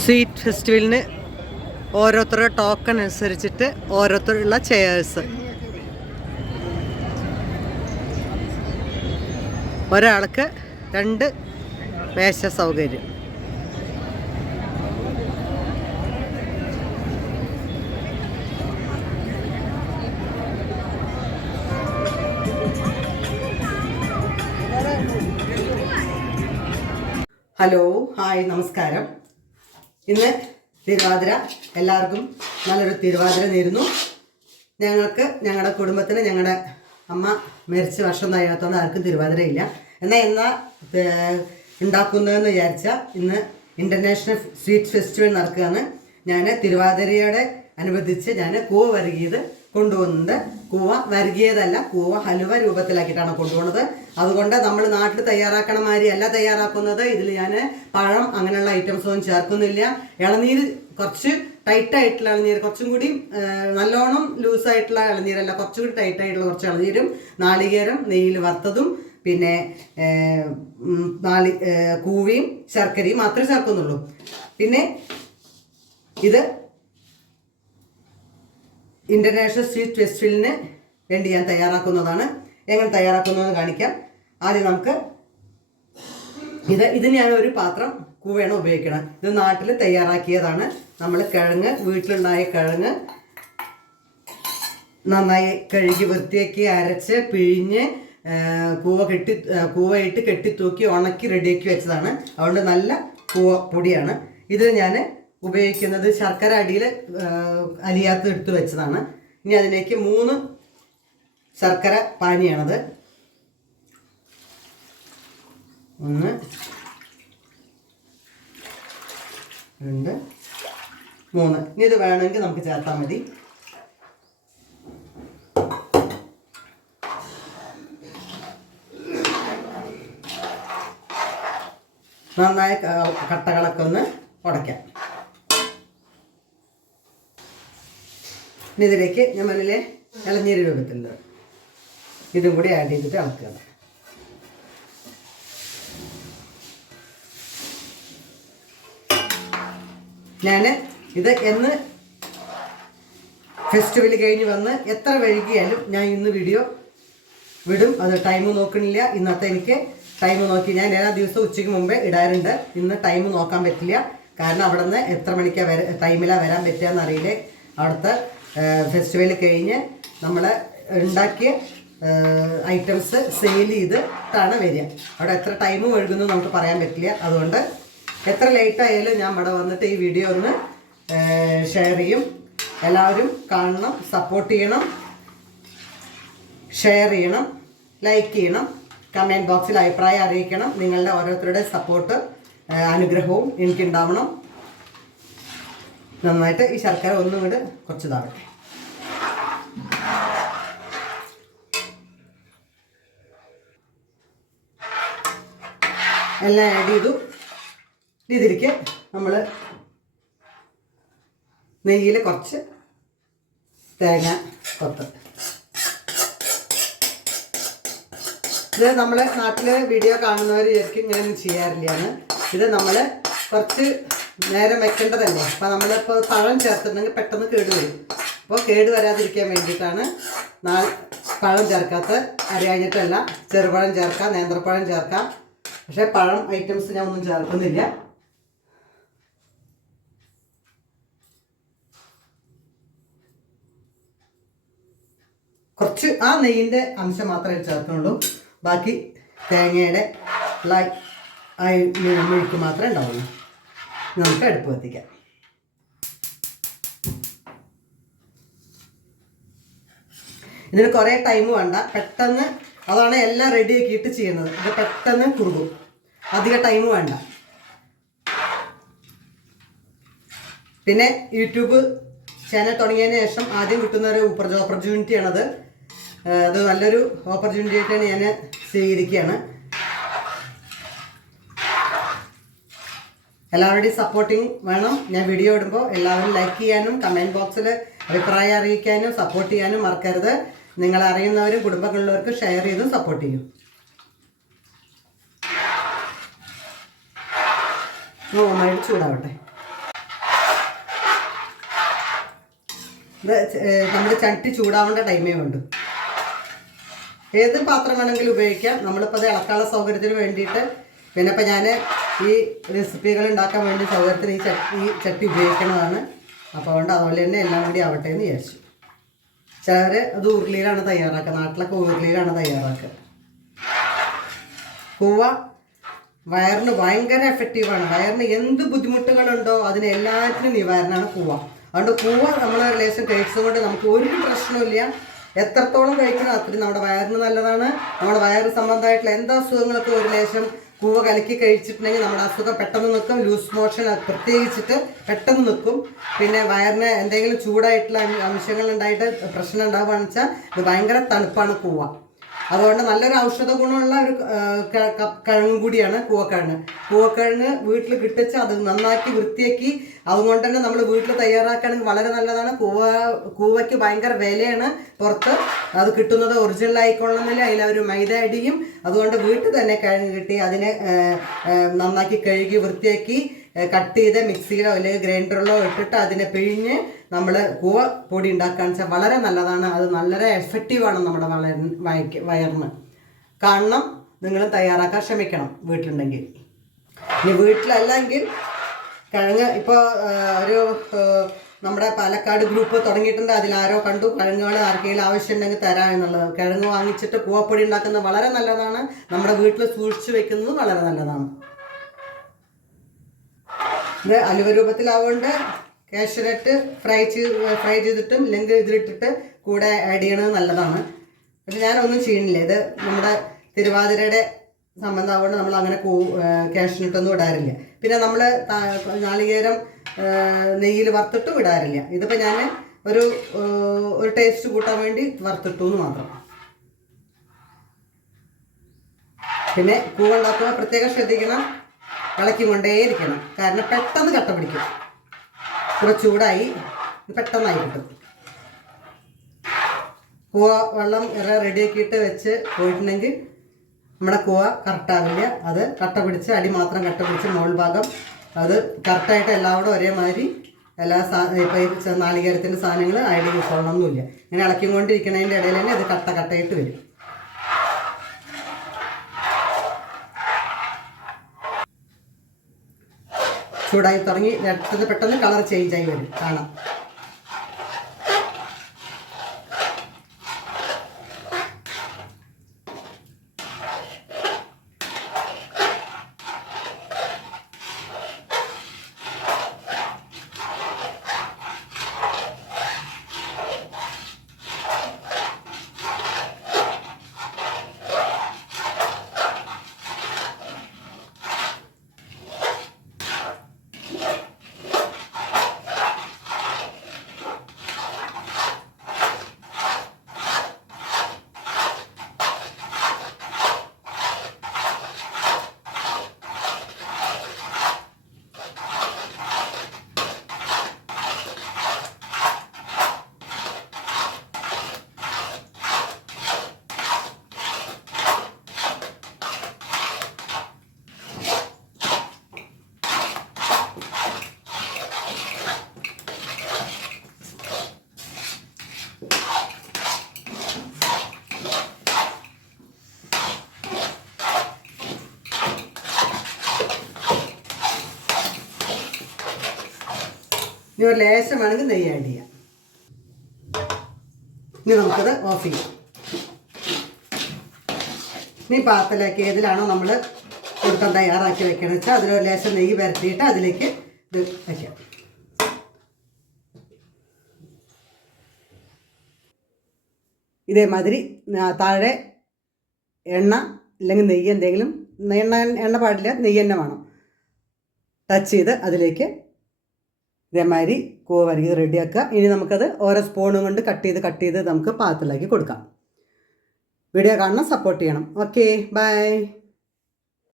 Sweet ഫെസ്റ്റിവലിന് ഓരോരുത്തരുടെ token അനുസരിച്ചിട്ട് ഓരോരുത്തരുള്ള chairs. ഒരാൾക്ക് 2 മേശ സൗകര്യം. ഹലോ, ഹായ്, നമസ്കാരം. ഇന്ന് തിരുവാതിര. എല്ലാവർക്കും നല്ലൊരു തിരുവാതിര നേരുന്നു. ഞങ്ങളുടെ കുടുംബത്തിന് ഞങ്ങളുടെ അമ്മ മരിച്ച വർഷം കഴിയാത്തതുകൊണ്ട് ആർക്കും തിരുവാതിരയില്ല. എന്നാ ഉണ്ടാക്കുന്നതെന്ന് വിചാരിച്ചാൽ ഇന്ന് ഇൻ്റർനാഷണൽ സ്വീറ്റ് ഫെസ്റ്റിവൽ നടക്കുകയാണ്. ഞാൻ തിരുവാതിരയോടെ അനുബന്ധിച്ച് ഞാൻ കൂവ വരകിയത് കൊണ്ടുപോകുന്നുണ്ട്. കൂവ വരകിയതല്ല, കൂവ ഹലുവ രൂപത്തിലാക്കിയിട്ടാണ് കൊണ്ടുപോകുന്നത്. അതുകൊണ്ട് നമ്മൾ നാട്ടിൽ തയ്യാറാക്കണ മാതിരി അല്ല തയ്യാറാക്കുന്നത്. ഇതിൽ ഞാൻ പഴം അങ്ങനെയുള്ള ഐറ്റംസ് ഒന്നും ചേർക്കുന്നില്ല. ഇളനീര് കുറച്ച് ടൈറ്റായിട്ടുള്ള ഇളനീര്, കുറച്ചും കൂടി നല്ലോണം ലൂസായിട്ടുള്ള ഇളനീരല്ല, കുറച്ചും കൂടി ടൈറ്റായിട്ടുള്ള കുറച്ച് ഇളനീരും നാളികേരം നെയ്യിൽ വറുത്തതും പിന്നെ കൂവയും ശർക്കരയും മാത്രമേ ചേർക്കുന്നുള്ളൂ. പിന്നെ ഇത് ഇൻ്റർനാഷണൽ സ്വീറ്റ് ഫെസ്റ്റിവലിന് വേണ്ടി ഞാൻ തയ്യാറാക്കുന്നതാണ്. എങ്ങനെ തയ്യാറാക്കുന്നതെന്ന് കാണിക്കാം. ആദ്യം നമുക്ക് ഇതിന് ഞാൻ ഒരു പാത്രം കൂവയാണ് ഉപയോഗിക്കണം. ഇത് നാട്ടിൽ തയ്യാറാക്കിയതാണ്. നമ്മൾ കിഴങ്ങ്, വീട്ടിലുണ്ടായ കിഴങ്ങ് നന്നായി കഴുകി വൃത്തിയാക്കി അരച്ച് പിഴിഞ്ഞ് കൂവയിട്ട് കെട്ടിത്തൂക്കി ഉണക്കി റെഡിയാക്കി വെച്ചതാണ്. അതുകൊണ്ട് നല്ല കൂവ പൊടിയാണ്. ഇത് ഞാൻ ഉപയോഗിക്കുന്നത് ശർക്കര അടിയിൽ അലിയാത്ത് എടുത്ത് വെച്ചതാണ്. ഇനി അതിലേക്ക് 3 ശർക്കര പാനിയാണത്. 1 2 3. ഇനി ഇത് വേണമെങ്കിൽ നമുക്ക് ചേർത്താൽ മതി. നന്നായി കട്ടകളൊക്കെ ഒന്ന് ഉടയ്ക്കാം. ഇനി ഇതിലേക്ക് ഞാൻ മുന്നിലെ ഇളനീര് രൂപത്തിലുള്ളത് ഇതും കൂടി ആഡ് ചെയ്തിട്ട് ഇളക്കുക. ഞാൻ ഇത് എന്ന് ഫെസ്റ്റിവൽ കഴിഞ്ഞ് വന്ന് എത്ര വൈകിയാലും ഞാൻ ഇന്ന് വീഡിയോ വിടും. അത് ടൈം നോക്കണില്ല. ഇന്നത്തെ എനിക്ക് ടൈം നോക്കി ഞാൻ എല്ലാ ദിവസവും ഉച്ചയ്ക്ക് മുമ്പേ ഇടാറുണ്ട്. ഇന്ന് ടൈം നോക്കാൻ പറ്റില്ല. കാരണം അവിടെ നിന്ന് എത്ര മണിക്കാണ് ടൈമിലാണ് വരാൻ പറ്റുക എന്നറിയില്ല. അവിടുത്തെ ഫെസ്റ്റിവൽ കഴിഞ്ഞ് നമ്മൾ ഉണ്ടാക്കിയ ഐറ്റംസ് സെയിൽ ചെയ്തിട്ടാണ് വരിക. അവിടെ എത്ര ടൈം ഒഴുകുന്നു നമുക്ക് പറയാൻ പറ്റില്ല. അതുകൊണ്ട് എത്ര ലേറ്റായാലും ഞാൻ ഇവിടെ വന്നിട്ട് ഈ വീഡിയോ ഒന്ന് ഷെയർ ചെയ്യും. എല്ലാവരും കാണണം, സപ്പോർട്ട് ചെയ്യണം, ഷെയർ ചെയ്യണം, ലൈക്ക് ചെയ്യണം, കമൻറ്റ് ബോക്സിൽ അഭിപ്രായം അറിയിക്കണം. നിങ്ങളുടെ ഓരോരുത്തരുടെ സപ്പോർട്ട് അനുഗ്രഹവും എനിക്കുണ്ടാവണം. നന്നായിട്ട് ഈ ശർക്കര ഒന്നും കൂടെ കുറച്ച് താഴട്ടെ. എല്ലാം ആഡ് ചെയ്തു. ഇതിലേക്ക് നമ്മൾ നെയ്യിൽ കുറച്ച് തേങ്ങ കൊത്ത്. ഇത് നമ്മൾ നാട്ടിൽ വീഡിയോ കാണുന്നവർ ശരിക്കും ഇങ്ങനെയൊന്നും ചെയ്യാറില്ലാണ്. ഇത് നമ്മൾ കുറച്ച് നേരം വെക്കേണ്ടതല്ലേ. അപ്പോൾ നമ്മളിപ്പോൾ പഴം ചേർത്തിട്ടുണ്ടെങ്കിൽ പെട്ടെന്ന് കേടുവരും. അപ്പോൾ കേട് വരാതിരിക്കാൻ വേണ്ടിയിട്ടാണ് പഴം ചേർക്കാത്ത. അരിയാഞ്ഞിട്ടല്ല, ചെറുപഴം ചേർക്കാം, നേന്ത്രപ്പഴം ചേർക്കാം. പക്ഷേ പഴം ഐറ്റംസ് ഞാൻ ഒന്നും ചേർക്കുന്നില്ല. കുറച്ച് ആ നെയ്യിൻ്റെ അംശം മാത്രമേ ചേർക്കുന്നുള്ളൂ. ബാക്കി തേങ്ങയുടെ മെഴുക്ക് മാത്രമേ ഉണ്ടാവുള്ളൂ. നമുക്ക് അടുപ്പ് കത്തിക്കാം. ഇതിന് കുറേ ടൈം വേണ്ട, പെട്ടെന്ന്. അതാണ് എല്ലാം റെഡി ആക്കിയിട്ട് ചെയ്യുന്നത്. ഇത് പെട്ടെന്ന് കുറുകും, അധിക ടൈം വേണ്ട. പിന്നെ യൂട്യൂബ് ചാനൽ തുടങ്ങിയതിന് ശേഷം ആദ്യം കിട്ടുന്ന ഒരു ഓപ്പർച്യൂണിറ്റിയാണത്. അത് നല്ലൊരു ഓപ്പർച്യൂണിറ്റി ആയിട്ടാണ് ഞാൻ സ്വീകരിക്കുകയാണ്. എല്ലാവരുടെയും സപ്പോർട്ടിങ് വേണം. ഞാൻ വീഡിയോ ഇടുമ്പോൾ എല്ലാവരും ലൈക്ക് ചെയ്യാനും കമൻറ്റ് ബോക്സിൽ അഭിപ്രായം അറിയിക്കാനും സപ്പോർട്ട് ചെയ്യാനും മറക്കരുത്. നിങ്ങൾ അറിയുന്നവരും കുടുംബങ്ങളിലുള്ളവർക്ക് ഷെയർ ചെയ്തും സപ്പോർട്ട് ചെയ്യും. നന്നായിട്ട് ചൂടാവട്ടെ. ഇത് നമ്മുടെ ചട്ടി ചൂടാവേണ്ട ടൈമേ ഉണ്ട്. ഏത് പാത്രം വേണമെങ്കിലും ഉപയോഗിക്കാം. നമ്മളിപ്പോൾ അത് ഇളക്കാനുള്ള സൗകര്യത്തിന് വേണ്ടിയിട്ട് പിന്നെ ഇപ്പം ഞാൻ ഈ റെസിപ്പികൾ ഉണ്ടാക്കാൻ വേണ്ടി സൗകര്യത്തിന് ഈ ചട്ടി ഉപയോഗിക്കുന്നതാണ്. അപ്പോൾ അതുപോലെ തന്നെ എല്ലാം കൂടി ആവട്ടെ എന്ന് വിചാരിച്ചു. ചിലർ അത് ഉരുളിയിലാണ് തയ്യാറാക്കുക. നാട്ടിലൊക്കെ ഉരുളിയിലാണ് തയ്യാറാക്കുക. കൂവ വയറിന് ഭയങ്കര എഫക്റ്റീവാണ്. വയറിന് എന്ത് ബുദ്ധിമുട്ടുകളുണ്ടോ അതിന് എല്ലാത്തിനും നിവാരണമാണ് കൂവ. അതുകൊണ്ട് കൂവ നമ്മൾ ലേശം കഴിച്ചതുകൊണ്ട് നമുക്ക് ഒരു പ്രശ്നമില്ല. എത്രത്തോളം കഴിക്കണം അത്രയും നമ്മുടെ വയറിന് നല്ലതാണ്. നമ്മുടെ വയറ് സംബന്ധമായിട്ടുള്ള എന്താ അസുഖങ്ങളൊക്കെ ഒരു ലേശം കൂവ കലക്കി കഴിച്ചിട്ടുണ്ടെങ്കിൽ നമ്മുടെ അസുഖം പെട്ടെന്ന് നിൽക്കും. ലൂസ് മോഷൻ പ്രത്യേകിച്ചിട്ട് പെട്ടെന്ന് നിൽക്കും. പിന്നെ വയറിന് എന്തെങ്കിലും ചൂടായിട്ടുള്ള അംശങ്ങൾ ഉണ്ടായിട്ട് പ്രശ്നം ഉണ്ടാവുകയാണെന്ന് വെച്ചാൽ ഇത് ഭയങ്കര തണുപ്പാണ് കൂവ. അതുകൊണ്ട് നല്ലൊരു ഔഷധ ഗുണമുള്ള ഒരു കിഴങ്ങ് കൂടിയാണ് കൂവക്കിഴങ്ങ്. കൂവക്കിഴങ്ങ് വീട്ടിൽ കിട്ടിച്ച് അത് നന്നാക്കി വൃത്തിയാക്കി അതുകൊണ്ട് തന്നെ നമ്മൾ വീട്ടിൽ തയ്യാറാക്കുകയാണെങ്കിൽ വളരെ നല്ലതാണ്. കൂവയ്ക്ക് ഭയങ്കര വിലയാണ് പുറത്ത്. അത് കിട്ടുന്നത് ഒറിജിനൽ ആയിക്കൊള്ളുന്നില്ല. അതിലൊരു മൈദ അടിയും. അതുകൊണ്ട് വീട്ടിൽ തന്നെ കിഴങ്ങ് കിട്ടി അതിനെ നന്നാക്കി കഴുകി വൃത്തിയാക്കി കട്ട് ചെയ്ത് മിക്സിയിലോ അല്ലെങ്കിൽ ഗ്രൈൻഡറിലോ ഇട്ടിട്ട് അതിനെ പിഴിഞ്ഞ് നമ്മൾ കൂവ പൊടി ഉണ്ടാക്കുകയെന്ന് വെച്ചാൽ വളരെ നല്ലതാണ്. അത് വളരെ എഫക്റ്റീവാണ് നമ്മുടെ വയറിന്. കാരണം നിങ്ങളും തയ്യാറാക്കാൻ ശ്രമിക്കണം വീട്ടിലുണ്ടെങ്കിൽ. ഇനി വീട്ടിലല്ലെങ്കിൽ കിഴങ്ങ് ഇപ്പോൾ ഒരു നമ്മുടെ പാലക്കാട് ഗ്രൂപ്പ് തുടങ്ങിയിട്ടുണ്ട്. അതിലാരോ കണ്ടു കിഴങ്ങുകൾ ആർക്കെങ്കിലും ആവശ്യമുണ്ടെങ്കിൽ തരാം എന്നുള്ളത്. കിഴങ്ങ് വാങ്ങിച്ചിട്ട് കൂവപ്പൊടി ഉണ്ടാക്കുന്നത് വളരെ നല്ലതാണ്. നമ്മുടെ വീട്ടിൽ സൂക്ഷിച്ച് വെക്കുന്നത് വളരെ നല്ലതാണ്. ഇത് അലുവ രൂപത്തിലാവുകൊണ്ട് കാഷ്യൂനട്ട് ഫ്രൈ ചെയ്തിട്ടും ഇല്ലെങ്കിൽ ഇതിലിട്ടിട്ട് കൂടെ ആഡ് ചെയ്യണത് നല്ലതാണ്. പക്ഷെ ഞാനൊന്നും ചെയ്യണില്ല. ഇത് നമ്മുടെ തിരുവാതിരയുടെ സംബന്ധമാവുകൊണ്ട് നമ്മൾ അങ്ങനെ കാഷ്യൂനട്ടൊന്നും ഇടാറില്ല. പിന്നെ നമ്മൾ നാളികേരം നെയ്യിൽ വറുത്തിട്ടും ഇടാറില്ല. ഇതിപ്പോൾ ഞാൻ ഒരു ടേസ്റ്റ് കൂട്ടാൻ വേണ്ടി വറുത്തിട്ടു എന്ന് മാത്രം. പിന്നെ കൂവ ഉണ്ടാക്കുമ്പോൾ പ്രത്യേകം ശ്രദ്ധിക്കണം. ഇളക്കി കൊണ്ടേയിരിക്കണം. കാരണം പെട്ടെന്ന് കട്ട പിടിക്കും. ഇപ്പോൾ ചൂടായി പെട്ടെന്നായി കിട്ടും. കൂവ വെള്ളം റെഡിയാക്കിയിട്ട് വെച്ച് പോയിട്ടുണ്ടെങ്കിൽ നമ്മുടെ കൂവ കറക്റ്റാവില്ല. അത് കട്ട പിടിച്ച് അടി മാത്രം കട്ട പിടിച്ച് മുകൾ ഭാഗം അത് കറക്റ്റായിട്ട് എല്ലാവരും ഒരേമാതിരി എല്ലാ ഇപ്പോൾ ഈ നാളികേരത്തിൻ്റെ സാധനങ്ങൾ ആഡ് ചെയ്തൊന്നുമില്ല. ഇങ്ങനെ ഇളക്കിക്കൊണ്ടിരിക്കുന്നതിൻ്റെ ഇടയിൽ തന്നെ അത് കട്ടയായിട്ട് വരും. ചൂടായി തുടങ്ങി പെട്ടെന്ന് കളർ ചേഞ്ചായി വരും കാണാം. ഇനി ഒരു ലേശം വേണമെങ്കിൽ നെയ്യ് ആഡ് ചെയ്യാം. ഇനി നമുക്കത് ഓഫ് ചെയ്യാം. ഇനി പാത്രത്തിലേക്ക് ഏതിലാണോ നമ്മൾ കൊടുക്കാൻ തയ്യാറാക്കി വെക്കണമെന്ന് വെച്ചാൽ അതിലൊരു ലേശം നെയ്യ് പരത്തിയിട്ട് അതിലേക്ക് ഇത് വയ്ക്കാം. ഇതേമാതിരി താഴെ എണ്ണ ഇല്ലെങ്കിൽ നെയ്യ് എന്തെങ്കിലും എണ്ണ പാടില്ല, നെയ്യ് തന്നെ വേണം. ടച്ച് ചെയ്ത് അതിലേക്ക് ഇതേമാതിരി കൂവ വരകി റെഡിയാക്കുക. ഇനി നമുക്കത് ഓരോ സ്പൂണും കൊണ്ട് കട്ട് ചെയ്ത് നമുക്ക് പാത്രത്തിലാക്കി കൊടുക്കാം. വീഡിയോ കാണണം, സപ്പോർട്ട് ചെയ്യണം. Okay, by.